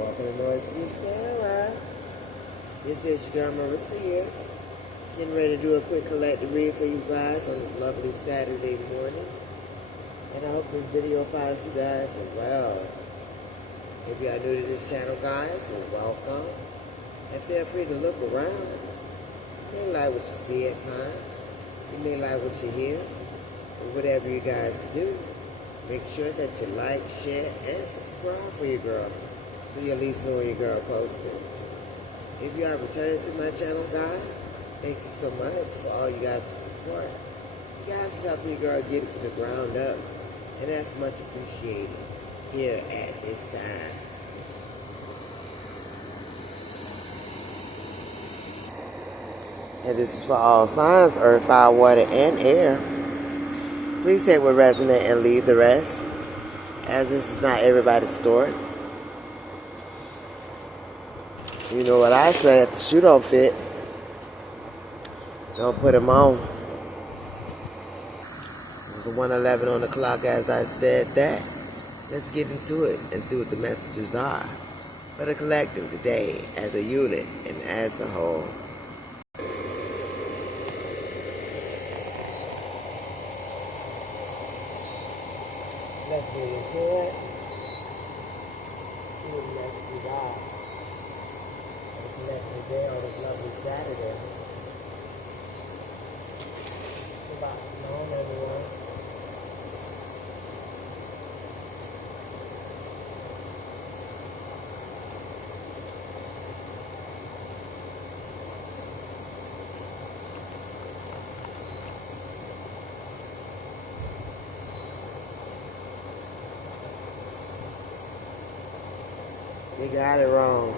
Welcome to Noisy Sarah. This is your girl Marissa here. Getting ready to do a quick collective read for you guys on this lovely Saturday morning. And I hope this video finds you guys well. If you are new to this channel, guys, well, welcome. And feel free to look around. You may like what you see at times. You may like what you hear. But whatever you guys do, make sure that you like, share, and subscribe for your girl, so you at least know when your girl posted. If you are returning to my channel, guys, thank you so much for all you guys' support. You guys help your girl get it from the ground up, and that's much appreciated here at this time. And this is for all signs, earth, fire, water, and air. Please take what resonates and leave the rest, as this is not everybody's story. You know what I say, if the shoe don't fit, don't put them on. It's 1:11 on the clock as I said that. Let's get into it and see what the messages are for the collective today as a unit and as a whole. Let's get into it. See what the messages are. Collective day on this lovely Saturday. Shabbat shalom, everyone. They got it wrong.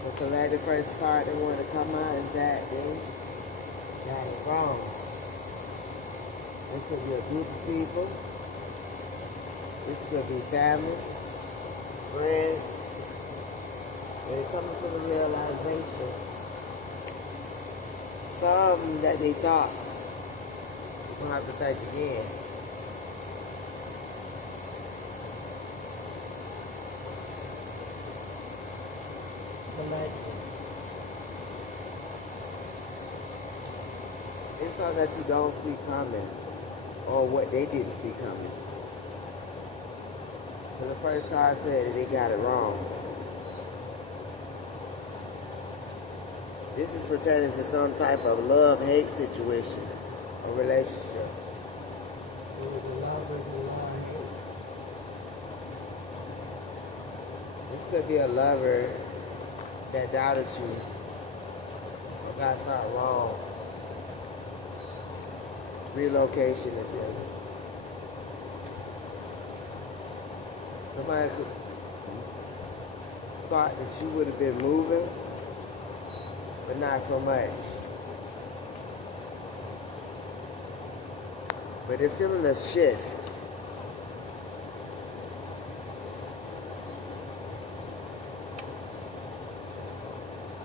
The collective first card they want to come out is that they got it wrong. This could be a group of people. This could be family, friends. They're coming to the realization. Some that they thought you're gonna have to think again. It's not that you don't see coming, or what they didn't see coming. So the first card said that they got it wrong. This is pertaining to some type of love-hate situation or relationship. This could be a lover that doubted you or got something wrong. Relocation is in. Somebody thought that you would have been moving, but not so much. But they're feeling a shift.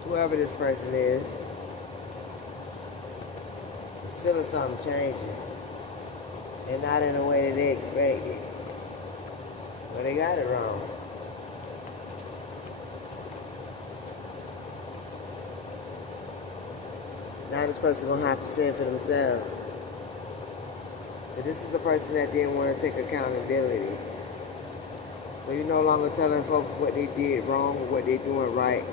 Whoever this person is feeling something changing, and not in a way that they expected. But they got it wrong. Now this person gonna have to fend for themselves. But this is a person that didn't want to take accountability. So you're no longer telling folks what they did wrong or what they doing right,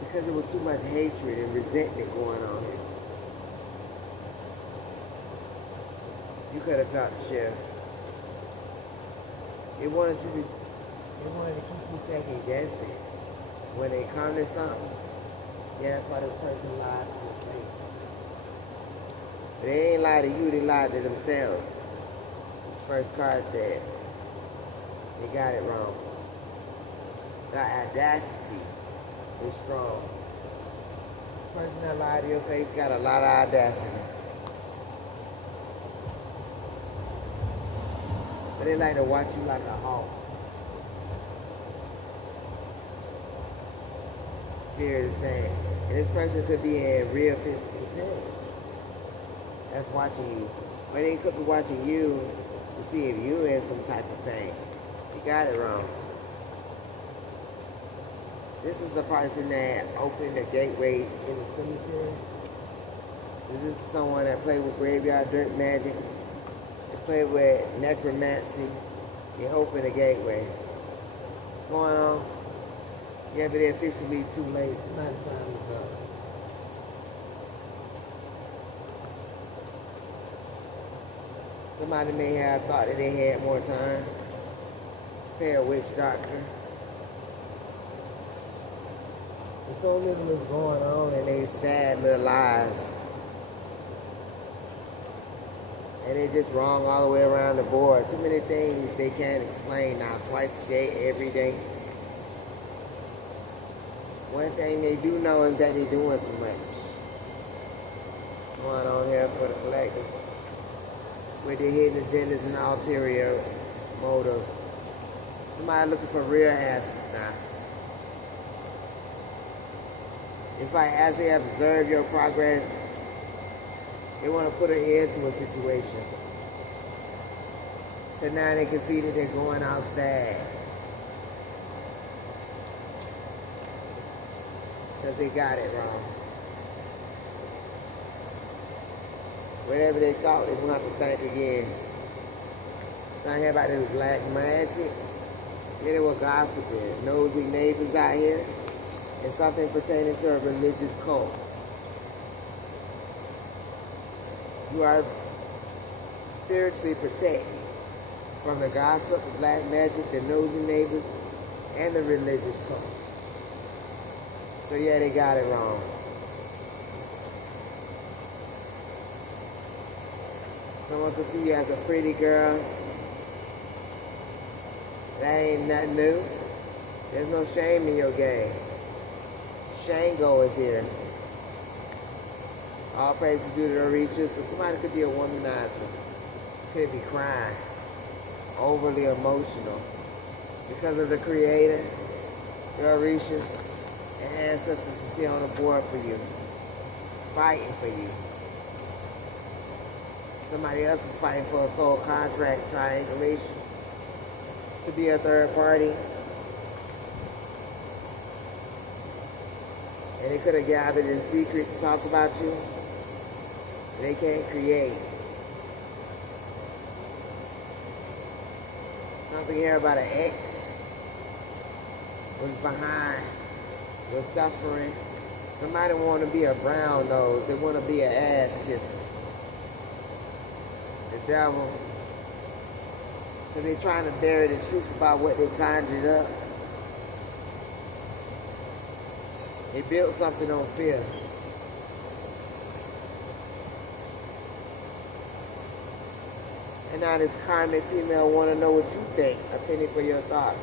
because there was too much hatred and resentment going on here. You could have felt the shift. They wanted to keep you second guessing. When they come to something, yeah, that's why this person lied to your face. But they ain't lied to you, they lied to themselves. This first card said, they got it wrong. The audacity is strong. The person that lied to your face got a lot of audacity. But they like to watch you like a hawk. Spirit is saying. And this person could be in real physical pain. That's watching you. Or they could be watching you to see if you're in some type of pain. You got it wrong. This is the person that opened the gateway in the cemetery. This is someone that played with graveyard dirt magic. They played with necromancy. They opened the gateway. What's going on? Yeah, but they're officially too late. It's not time to go. Somebody may have thought that they had more time. Pay a witch doctor. There's so little is going on in these sad little lives. And they're just wrong all the way around the board. Too many things they can't explain now. Twice a day, every day. One thing they do know is that they're doing too much. Going on here for the collective. With their hidden agendas and ulterior motives. Somebody looking for real answers now. It's like as they observe your progress, they want to put an end to a situation. So now they can see that they're going outside. Because they got it wrong. Whatever they thought, they're going to have to think again. Not hear about this black magic. Hear what gossip is. Nosy neighbors out here. And something pertaining to a religious cult. You are spiritually protected from the gossip, the black magic, the nosy neighbors, and the religious cult. So yeah, they got it wrong. Someone could see you as a pretty girl. That ain't nothing new. There's no shame in your game. Shango is here. All praise is due to the Orishas, but somebody could be a womanizer. Could be crying. Overly emotional. Because of the Creator, the Orishas, and ancestors to see on the board for you. Fighting for you. Somebody else is fighting for a soul contract triangulation. To be a third party. And they could have gathered in secret to talk about you. They can't create. Something here about an ex was behind your suffering. Somebody want to be a brown nose. They want to be an ass kisser. The devil. Because they're trying to bury the truth about what they conjured up. They built something on fear. And now this karmic female want to know what you think. A penny for your thoughts.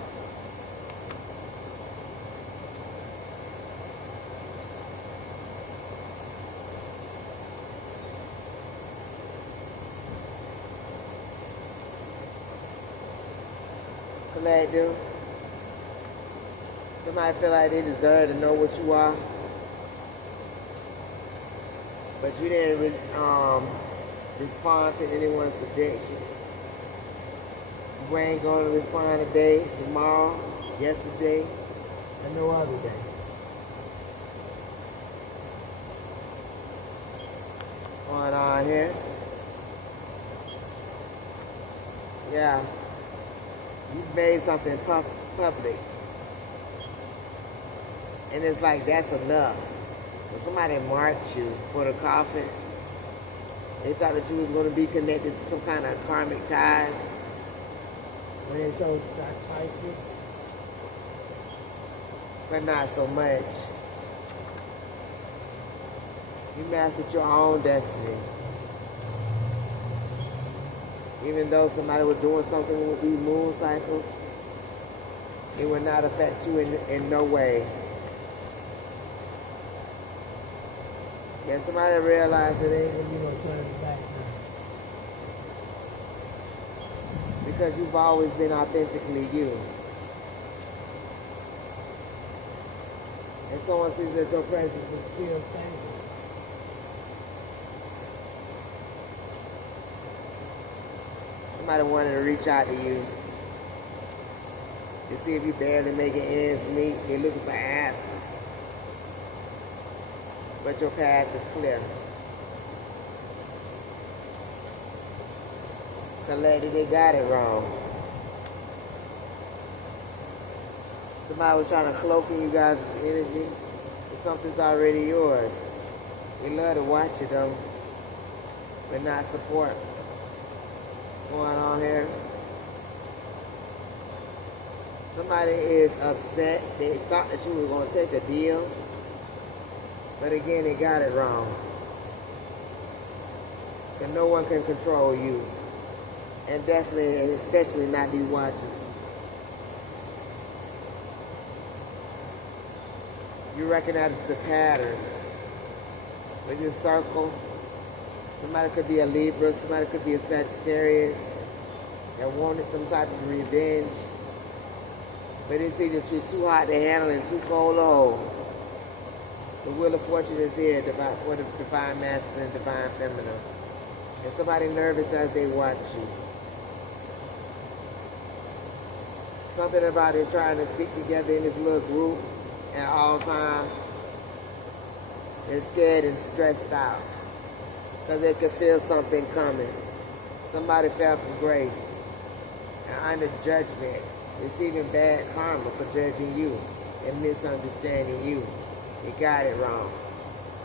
Collective. Somebody feel like they deserve to know what you are. But you didn't respond to anyone's projections. You ain't going to respond today, tomorrow, yesterday, and no other day. Going on here. Yeah. You've made something public. And it's like, that's enough. When somebody marked you for the coffin, they thought that you was going to be connected to some kind of karmic ties. When they told you to sacrifice you. But not so much. You mastered your own destiny. Even though somebody was doing something with these moon cycles, it would not affect you in no way. Yeah, somebody realized that they ain't gonna be no turning back now. Because you've always been authentically you. And someone sees that your presence is still standing. Somebody wanted to reach out to you. You see if you barely making ends meet, they're looking for answers. But your path is clear. Collected, they got it wrong. Somebody was trying to cloak in you guys' energy, but something's already yours. We love to watch it though, but not support. What's going on here? Somebody is upset. They thought that you were going to take a deal, but again, they got it wrong. And no one can control you, and definitely, and especially not these watchers. You recognize the patterns. When you circle, somebody could be a Libra, somebody could be a Sagittarius that wanted some type of revenge. But it's either too hot to handle and too cold to hold. The Wheel of Fortune is here for the Divine Masculine and Divine Feminine. And somebody nervous as they watch you. Something about it trying to stick together in this little group at all times. They're scared and stressed out because they could feel something coming. Somebody fell from grace and under judgment, receiving bad karma for judging you and misunderstanding you. You got it wrong.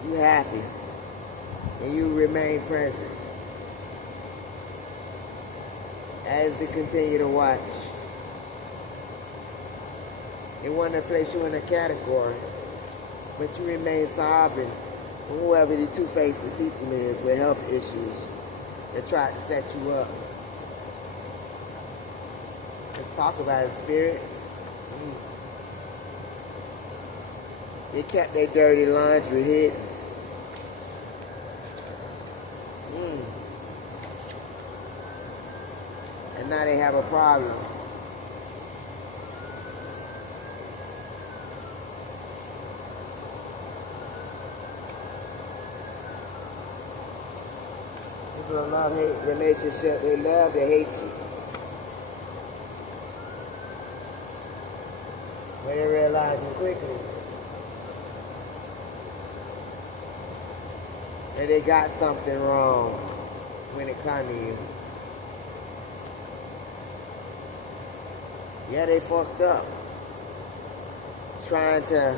You happy and you remain present as they continue to watch. They want to place you in a category, but you remain sovereign from whoever the two-faced people is with health issues that try to set you up. Let's talk about it, spirit. They kept their dirty laundry hidden. And now they have a problem. This is a love-hate relationship. They love to hate you. But they realize it quickly that they got something wrong when it comes to you. Yeah, they fucked up. Trying to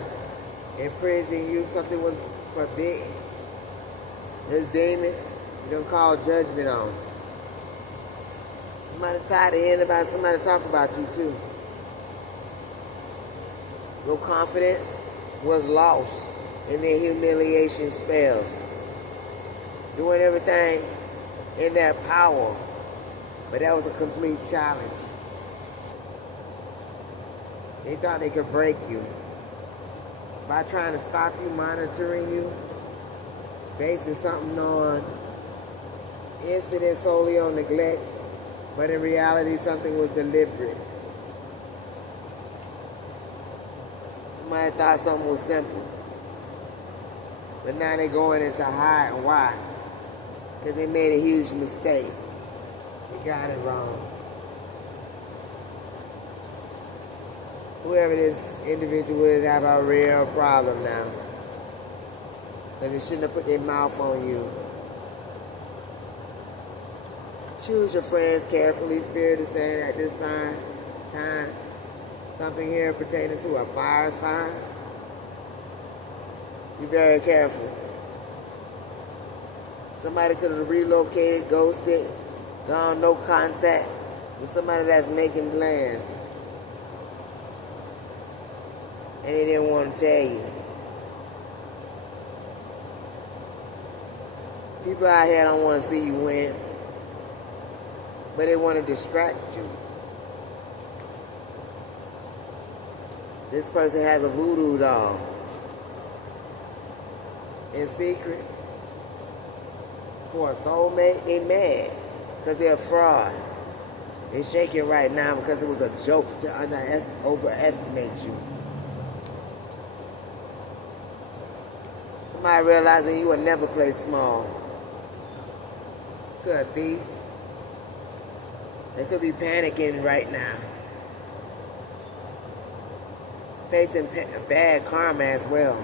imprison you, something was forbidden. This demon, you don't call judgment on. Somebody tired of hearing about somebody talk about you too. Your confidence was lost in their humiliation spells. Doing everything in their power, but that was a complete challenge. They thought they could break you by trying to stop you, monitoring you, basing something on incidents solely on neglect, but in reality something was deliberate. Somebody thought something was simple, but now they're going into hide and why? Because they made a huge mistake. They got it wrong. Whoever this individual is have a real problem now. Because they shouldn't have put their mouth on you. Choose your friends carefully, Spirit is saying at this time. Something here pertaining to a fire sign. Be very careful. Somebody could have relocated, ghosted, gone no contact with somebody that's making plans. And they didn't want to tell you. People out here don't want to see you win, but they want to distract you. This person has a voodoo doll. In secret. For a soulmate, they mad because they're a fraud. They're shaking right now because it was a joke to overestimate you. Somebody realizing you will never play small. To a thief, they could be panicking right now. facing bad karma as well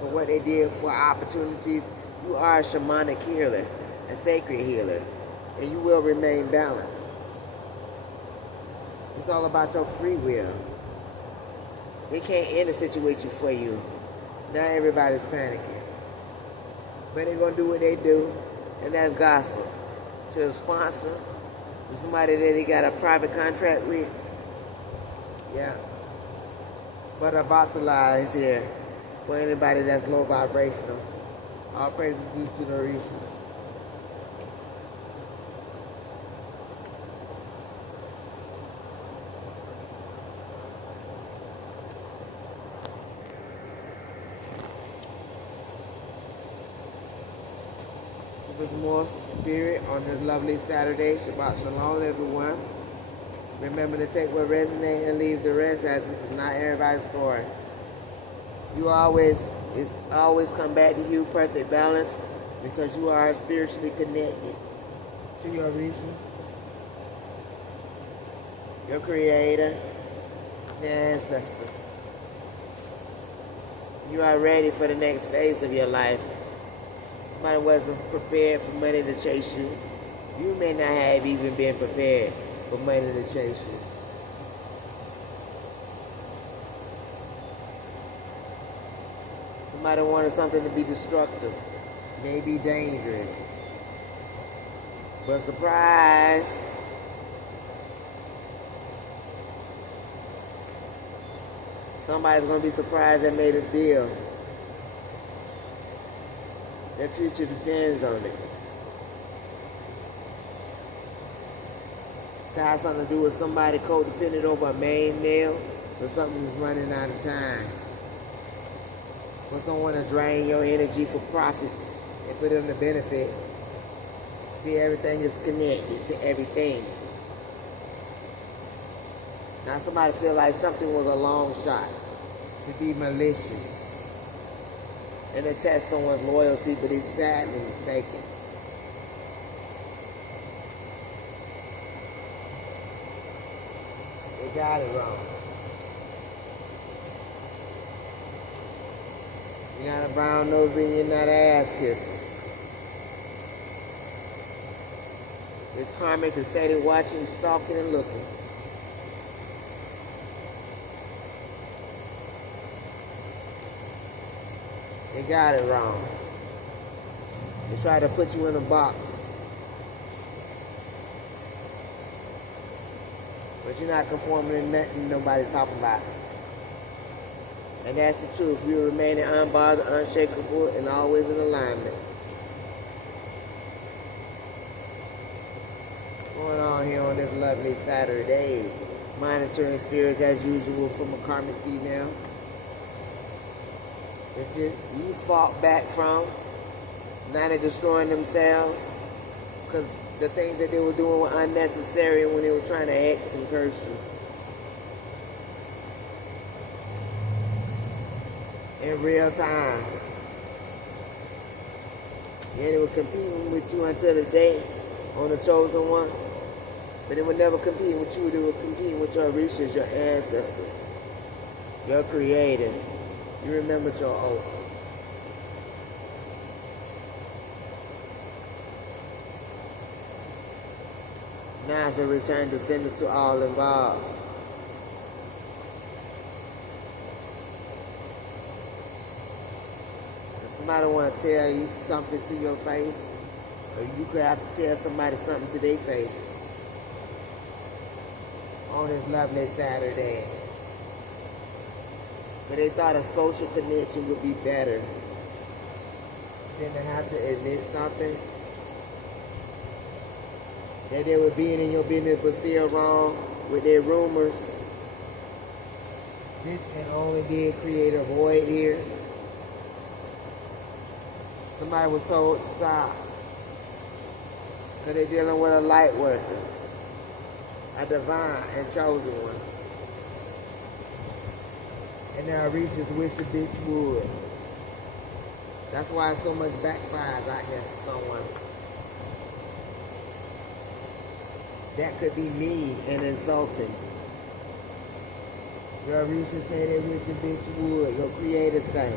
for what they did for opportunities. You are a shamanic healer, a sacred healer, and you will remain balanced. It's all about your free will. They can't end the situation for you. Now everybody's panicking. But they're going to do what they do, and that's gossip. To a sponsor, to somebody that they got a private contract with. Yeah. But Abathala is here for anybody that's low vibrational. All praises due to the Orishas. With more spirit on this lovely Saturday. Shabbat Shalom, everyone. Remember to take what resonates and leave the rest, as this is not everybody's story. It's always come back to you, perfect balance, because you are spiritually connected to your reason, your creator, your ancestors. You are ready for the next phase of your life. Somebody wasn't prepared for money to chase you. You may not have even been prepared for money to chase you. Somebody wanted something to be destructive, maybe dangerous. But surprise, somebody's going to be surprised that made a deal. Their future depends on it. It has something to do with somebody codependent over a main male, or something's running out of time. But don't want to drain your energy for profits and for them to benefit. See, everything is connected to everything. Now somebody feel like something was a long shot to be malicious and to test someone's loyalty, but he's sadly mistaken. They got it wrong. You're not a brown nose and you're not an ass kisser. This karmic is steady watching, stalking, and looking. They got it wrong. They try to put you in a box. But you're not conforming to nothing nobody's talking about. And that's the truth. You're remaining unbothered, unshakable, and always in alignment. Going on here on this lovely Saturday. Monitoring spirits as usual from a karmic female. It's just you fought back from. Now they're destroying themselves. Because the things that they were doing were unnecessary when they were trying to hex and curse you. In real time. Yeah, they were competing with you until the day on the chosen one. But they were never competing with you. They were competing with your Orishas, your ancestors, your creator. You remembered your oath. Now it's a return to send it to all involved. If somebody want to tell you something to your face, or you could have to tell somebody something to their face on this lovely Saturday. But they thought a social connection would be better than to have to admit something that they were being in your business but still wrong with their rumors. This can only did create a void here. Somebody was told to stop because they're dealing with a light worker, a divine and chosen one. And now Orishas wish a bitch would. That's why so much backfires out here for someone. That could be mean and insulting. Your Orisha say they wish a bitch would. Your creator say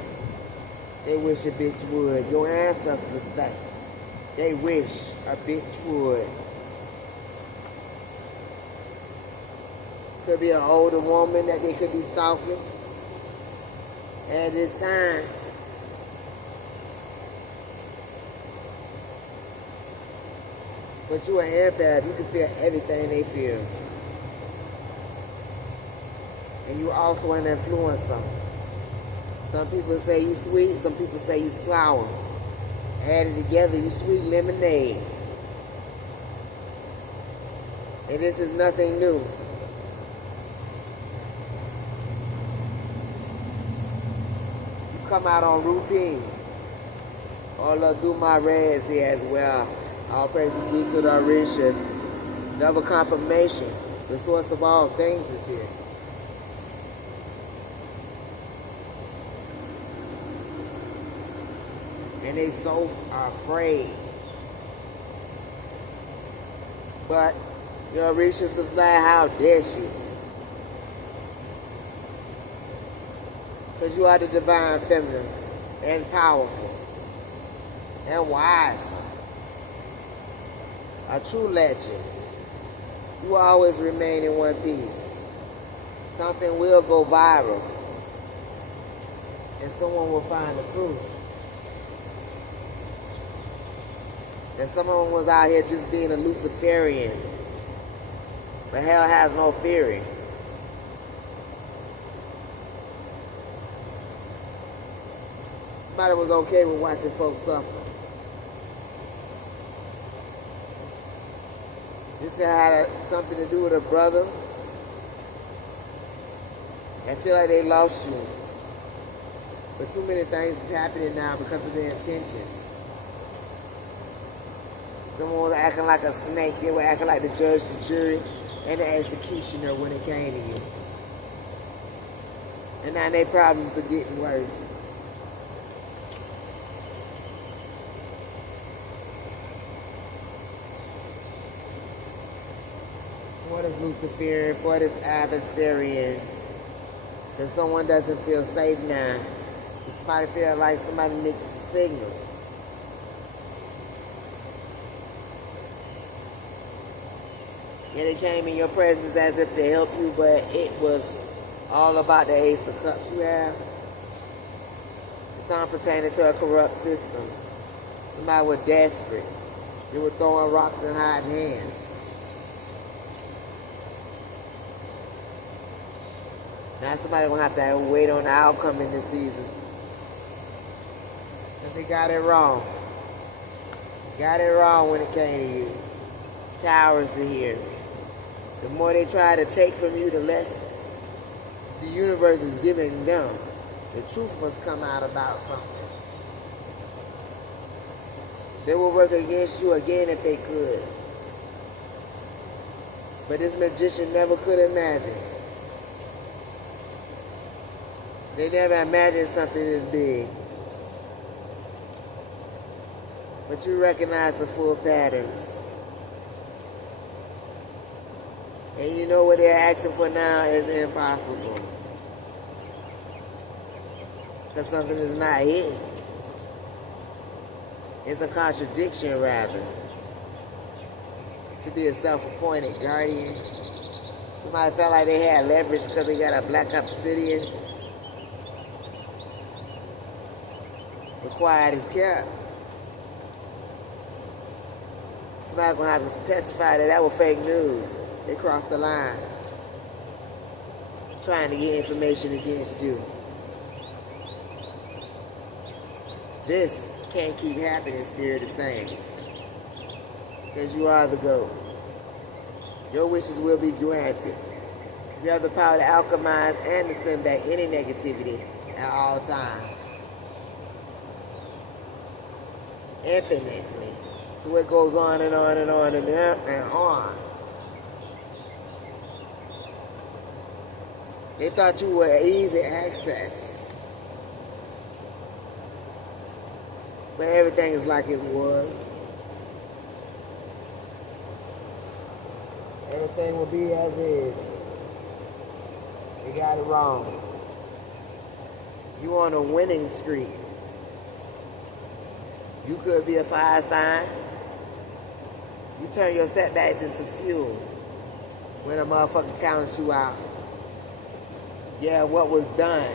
they wish a bitch would. Your ancestors say they wish a bitch would. Could be an older woman that they could be stalking at this time. But you an empath, you can feel everything they feel. And you also an influencer. Some people say you sweet, some people say you sour. Added together, you sweet lemonade. And this is nothing new. You come out on routine. All of do my reds here as well. All praise is due to the Orishas. Double confirmation. The source of all things is here. And they so afraid. But your Orishas is like, how dare she? Because you are the divine feminine and powerful and wise. A true legend. You will always remain in one piece. Something will go viral. And someone will find the proof. That someone was out here just being a Luciferian. But hell has no fury. Somebody was okay with watching folks suffer. This guy had something to do with a brother and feel like they lost you. But too many things is happening now because of their intentions. Someone was acting like a snake. They were acting like the judge, the jury, and the executioner when it came to you. And now their problems are getting worse. What is Luciferian? What is Adversarian? If someone doesn't feel safe now, somebody feel like somebody mixed the signals. And it came in your presence as if to help you, but it was all about the Ace of Cups you have. It's not pertaining to a corrupt system. Somebody was desperate. They were throwing rocks and hiding hands. Now somebody gonna have to wait on the outcome in this season. Because they got it wrong. Got it wrong when it came to you. Towers are here. The more they try to take from you, the less the universe is giving them. The truth must come out about something. They will work against you again if they could. But this magician never could imagine. They never imagined something this big. But you recognize the full patterns. And you know what they're asking for now is impossible. Because something is not hidden. It's a contradiction, rather. To be a self-appointed guardian. Somebody felt like they had leverage because they got a black obsidian. But quiet is kept. Somebody's going to have to testify that was fake news. They crossed the line. Trying to get information against you. This can't keep happening, Spirit is saying. Because you are the GOAT. Your wishes will be granted. You have the power to alchemize and to send back any negativity at all times. Infinitely. So it goes on and on and on and on and on. They thought you were easy access. But everything is like it was. Everything will be as is. They got it wrong. You on a winning streak. You could be a fire sign. You turn your setbacks into fuel when a motherfucker counts you out. Yeah, what was done.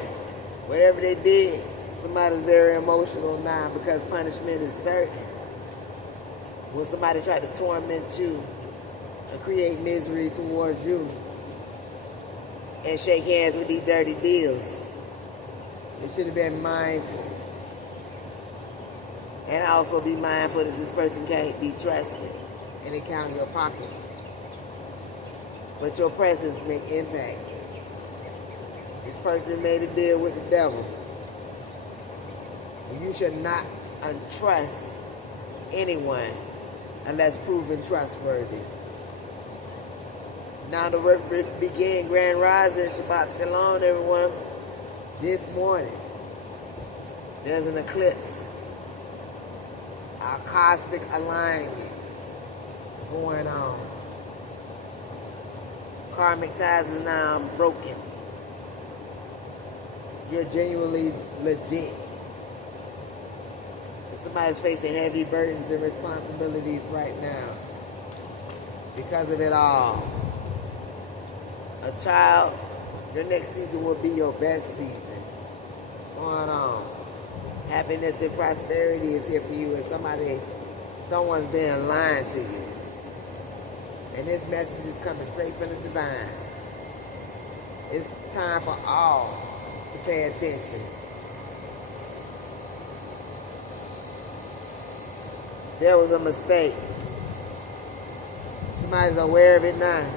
Whatever they did, somebody's very emotional now because punishment is certain. When somebody tried to torment you and create misery towards you and shake hands with these dirty deals, you should have been mindful. And also be mindful that this person can't be trusted and they count your pockets. But your presence make impact. This person made a deal with the devil. You should not untrust anyone unless proven trustworthy. Now the work began. Grand Rising, Shabbat Shalom, everyone. This morning, there's an eclipse. Our cosmic alignment going on. Karmic ties is now broken. You're genuinely legit. Somebody's facing heavy burdens and responsibilities right now because of it all. A child, your next season will be your best season. Going on. Happiness and prosperity is here for you, and someone's being lying to you. And this message is coming straight from the divine. It's time for all to pay attention. There was a mistake. Somebody's aware of it now.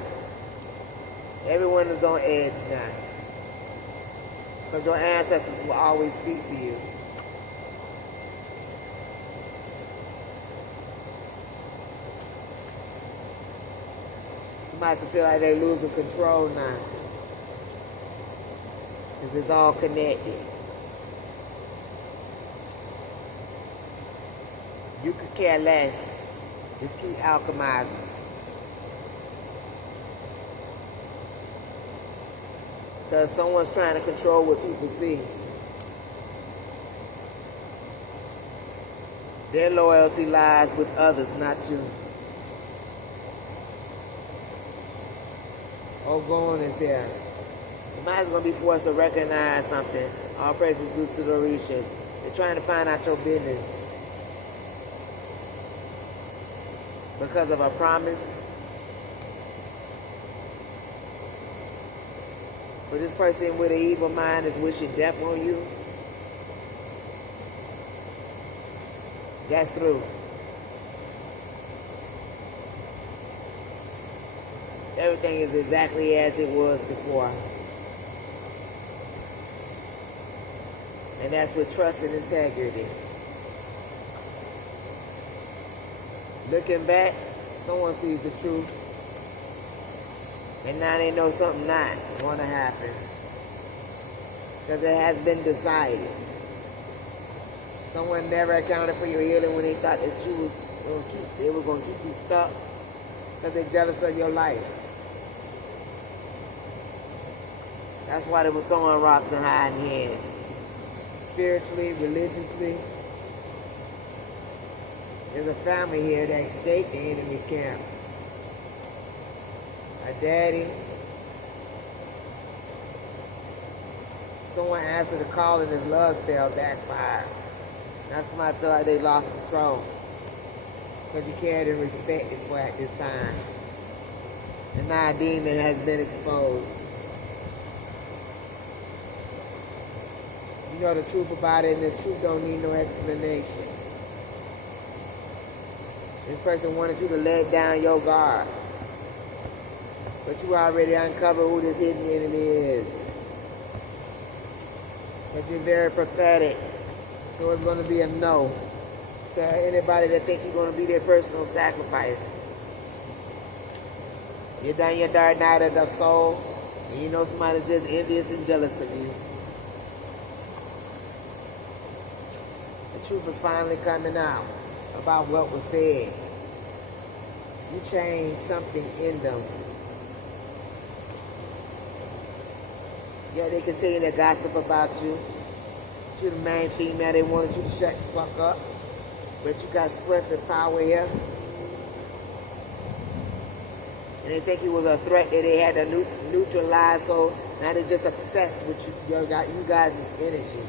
Everyone is on edge now. Because your ancestors will always speak for you. Somebody can feel like they're losing control now. Because it's all connected. You could care less. Just keep alchemizing. Because someone's trying to control what people see. Their loyalty lies with others, not you. Ogun is there. Somebody's going to be forced to recognize something. All praise is due to the Orishas. They're trying to find out your business. Because of a promise. But this person with an evil mind is wishing death on you. That's through. Everything is exactly as it was before. And that's with trust and integrity. Looking back, someone sees the truth. And now they know something not going to happen. Because it has been decided. Someone never accounted for your healing when they thought that they were going to keep you stuck. Because they're jealous of your life. That's why they were throwing rocks and hiding hands. Spiritually, religiously. There's a family here that escaped the enemy's camp. A daddy. Someone answered the call and his love spell backfired. That's why I feel like they lost control. Because you cared and respected for at this time. And now a demon has been exposed. You know the truth about it, and the truth don't need no explanation. This person wanted you to let down your guard. But you already uncovered who this hidden enemy is. But you're very prophetic. So it's going to be a no to anybody that think you're going to be their personal sacrifice. You're done your dark night of the soul. And you know somebody's just envious and jealous of you. The truth is finally coming out about what was said. You changed something in them. Yeah, they continue to gossip about you. You're the main female. They wanted you to shut the fuck up. But you got strength and power here. And they think you was a threat that they had to neutralize, so now they're just obsessed with you guys' energy.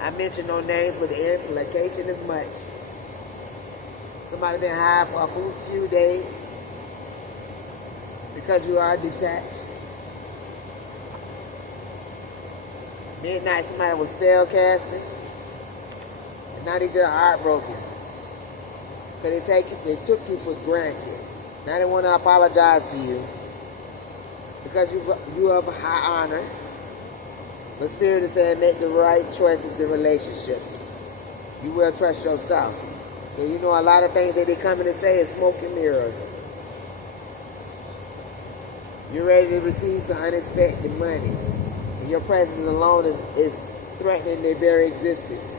I mentioned no names, but the implication is much. Somebody been high for a few days because you are detached. Midnight, somebody was spellcasting, and now they just heartbroken because they took you for granted. Now they want to apologize to you because you have high honor. The Spirit is saying make the right choices in relationships. You will trust yourself. And you know a lot of things that they come in to say is smoke and mirrors. You're ready to receive some unexpected money. And your presence alone is threatening their very existence.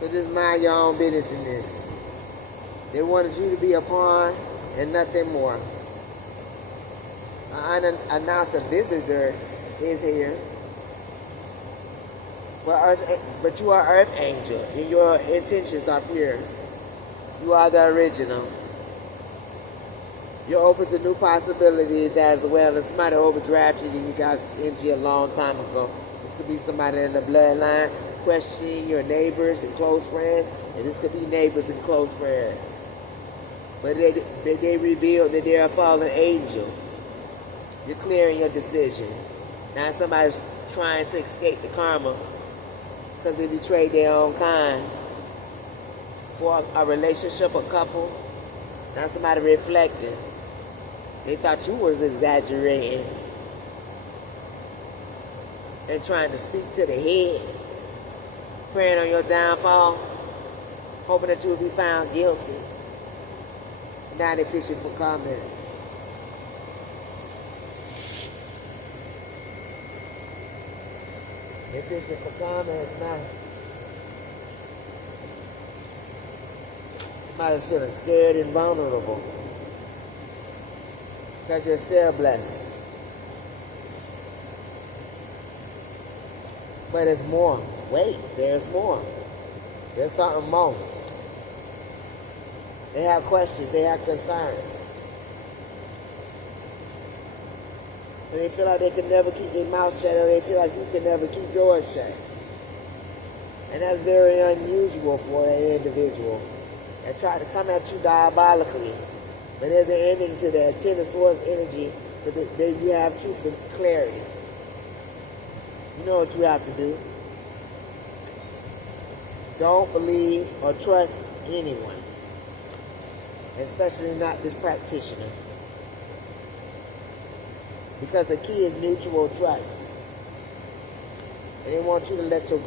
So just mind your own business in this. They wanted you to be a pawn and nothing more. An unannounced visitor is here. But you are Earth Angel, and your intentions are pure. You are the original. You're open to new possibilities as well. And somebody overdrafted you guys energy a long time ago. This could be somebody in the bloodline questioning your neighbors and close friends, and this could be neighbors and close friends. But they revealed that they're a fallen angel. You're clearing your decision. Now somebody's trying to escape the karma because they betrayed their own kind for a relationship, a couple. Now somebody reflecting. They thought you was exaggerating and trying to speak to the head, praying on your downfall, hoping that you would be found guilty. Now they're fishing for comment. They're fishing for comments now. Somebody's feeling scared and vulnerable because you're still blessed. But there's more. Wait, there's more. There's something more. They have questions, they have concerns. And they feel like they can never keep their mouth shut, or they feel like you can never keep yours shut. And that's very unusual for an individual that tried to come at you diabolically. But there's an ending to that Ten of Swords energy, but then you have truth and clarity. You know what you have to do. Don't believe or trust anyone, especially not this practitioner. Because the key is mutual trust. And they want you to let your guard